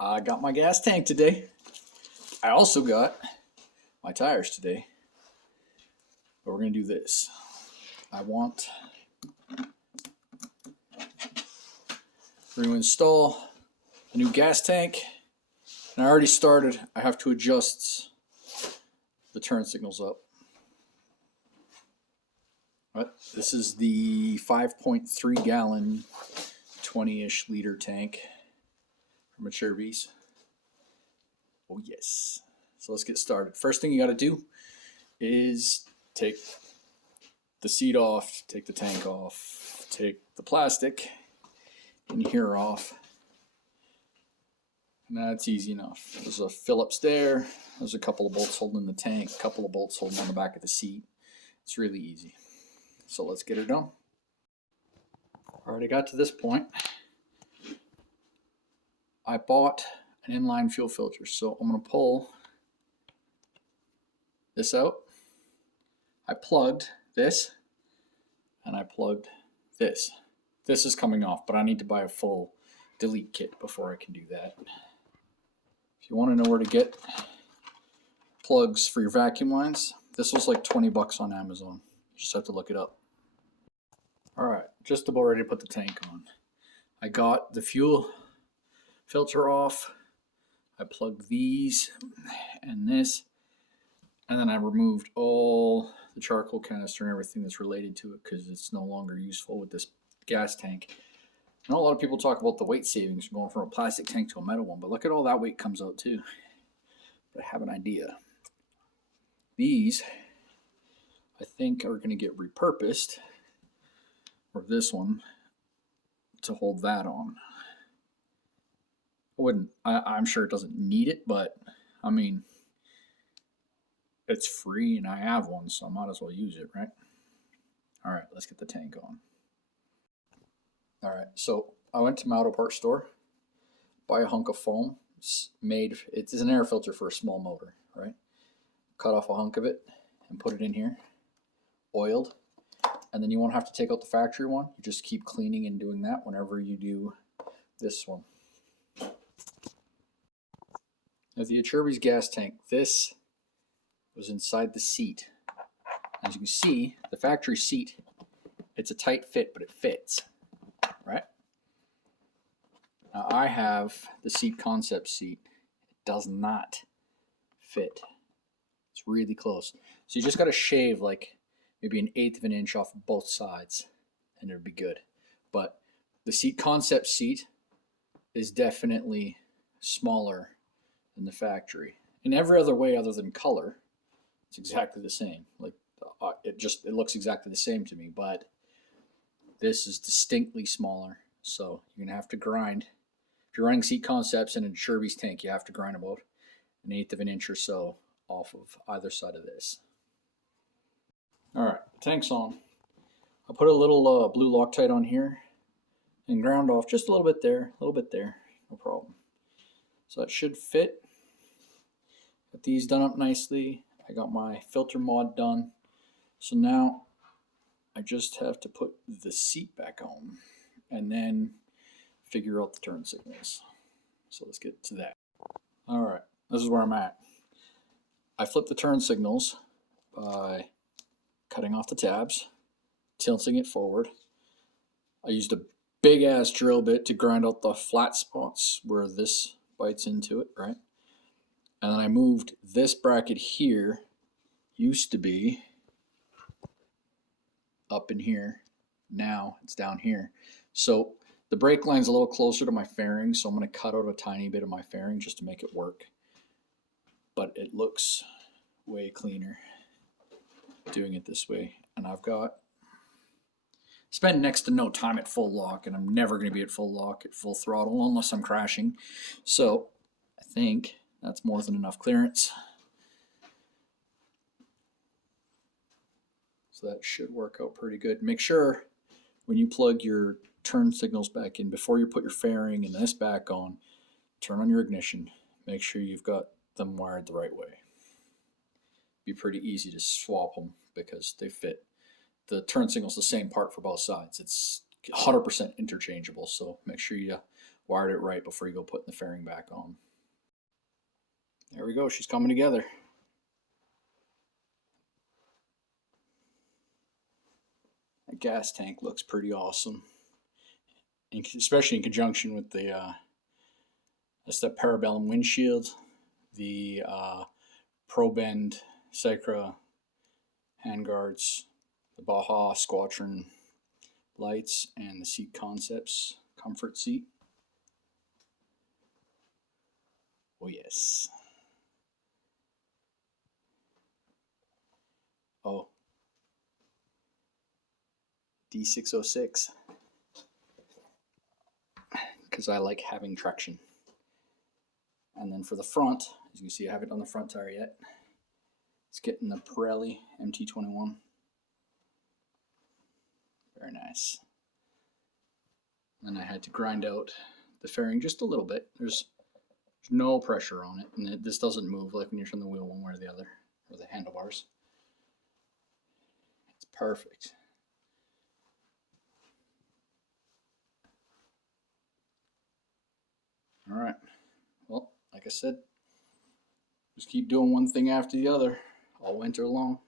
I got my gas tank today. I also got my tires today. But we're going to do this. I want to install a new gas tank. And I already started. I have to adjust the turn signals up. But this is the 5.3 gallon, 20-ish liter tank from Acerbis. Oh yes. So let's get started. First thing you got to do is take the seat off, take the tank off, take the plastic in here off. And that's easy enough. There's a Phillips there. There's a couple of bolts holding the tank, a couple of bolts holding on the back of the seat. It's really easy. So let's get her done. All right, I got to this point. I bought an inline fuel filter. So I'm going to pull this out. I plugged this and I plugged this. This is coming off, but I need to buy a full delete kit before I can do that. If you want to know where to get plugs for your vacuum lines, this was like 20 bucks on Amazon. You just have to look it up. All right, just about ready to put the tank on. I got the fuel filter off. I plugged these and this, and then I removed all the charcoal canister and everything that's related to it because it's no longer useful with this gas tank. I know a lot of people talk about the weight savings from going from a plastic tank to a metal one, but look at all that weight comes out too. But I have an idea. These, I think, are going to get repurposed, or this one, to hold that on. I'm sure it doesn't need it, but I mean, it's free and I have one, so I might as well use it, right? All right, let's get the tank on. All right, so I went to my auto parts store, buy a hunk of foam. It's an air filter for a small motor, right? Cut off a hunk of it and put it in here, oiled. And then you won't have to take out the factory one. You just keep cleaning and doing that whenever you do this one. Now the Acerbis gas tank, this was inside the seat. As you can see, the factory seat, it's a tight fit, but it fits, right? Now I have the seat concept seat. It does not fit. It's really close. So you just got to shave like maybe 1/8 of an inch off both sides and it'll be good. But the seat concept seat is definitely smaller than the factory. In every other way other than color, it's exactly the same. Like it looks exactly the same to me, but this is distinctly smaller. So you're gonna have to grind. If you're running seat concepts in a Acerbis tank, you have to grind about 1/8 of an inch or so off of either side of this. All right, tank's on. I put a little blue Loctite on here and ground off just a little bit there, no problem. So that should fit. Got these done up nicely. I got my filter mod done. So now I just have to put the seat back on and then figure out the turn signals. So let's get to that. All right, this is where I'm at. I flipped the turn signals by cutting off the tabs, tilting it forward. I used a big ass drill bit to grind out the flat spots where this bites into it, right? And then I moved this bracket here, used to be up in here, now it's down here. So the brake line's a little closer to my fairing, so I'm going to cut out a tiny bit of my fairing just to make it work. But it looks way cleaner doing it this way. And I've spent next to no time at full lock, and I'm never going to be at full lock at full throttle unless I'm crashing. So I think that's more than enough clearance. So that should work out pretty good. Make sure when you plug your turn signals back in, before you put your fairing and this back on, turn on your ignition. Make sure you've got them wired the right way. Be pretty easy to swap them because they fit. The turn signal's the same part for both sides. It's 100% interchangeable, so make sure you wired it right before you go putting the fairing back on. There we go, she's coming together. That gas tank looks pretty awesome, especially in conjunction with the that's the Parabellum windshield, the ProBend Cycra handguards, the Baja Squatron lights, and the Seat Concepts comfort seat. Oh yes. Oh, D606, because I like having traction. And then for the front, as you can see, I haven't done the front tire yet. It's getting the Pirelli MT21. Very nice. And I had to grind out the fairing just a little bit. There's no pressure on it, and this doesn't move like when you turn the wheel one way or the other, or the handlebars. It's perfect. All right. Well, like I said, just keep doing one thing after the other all winter long.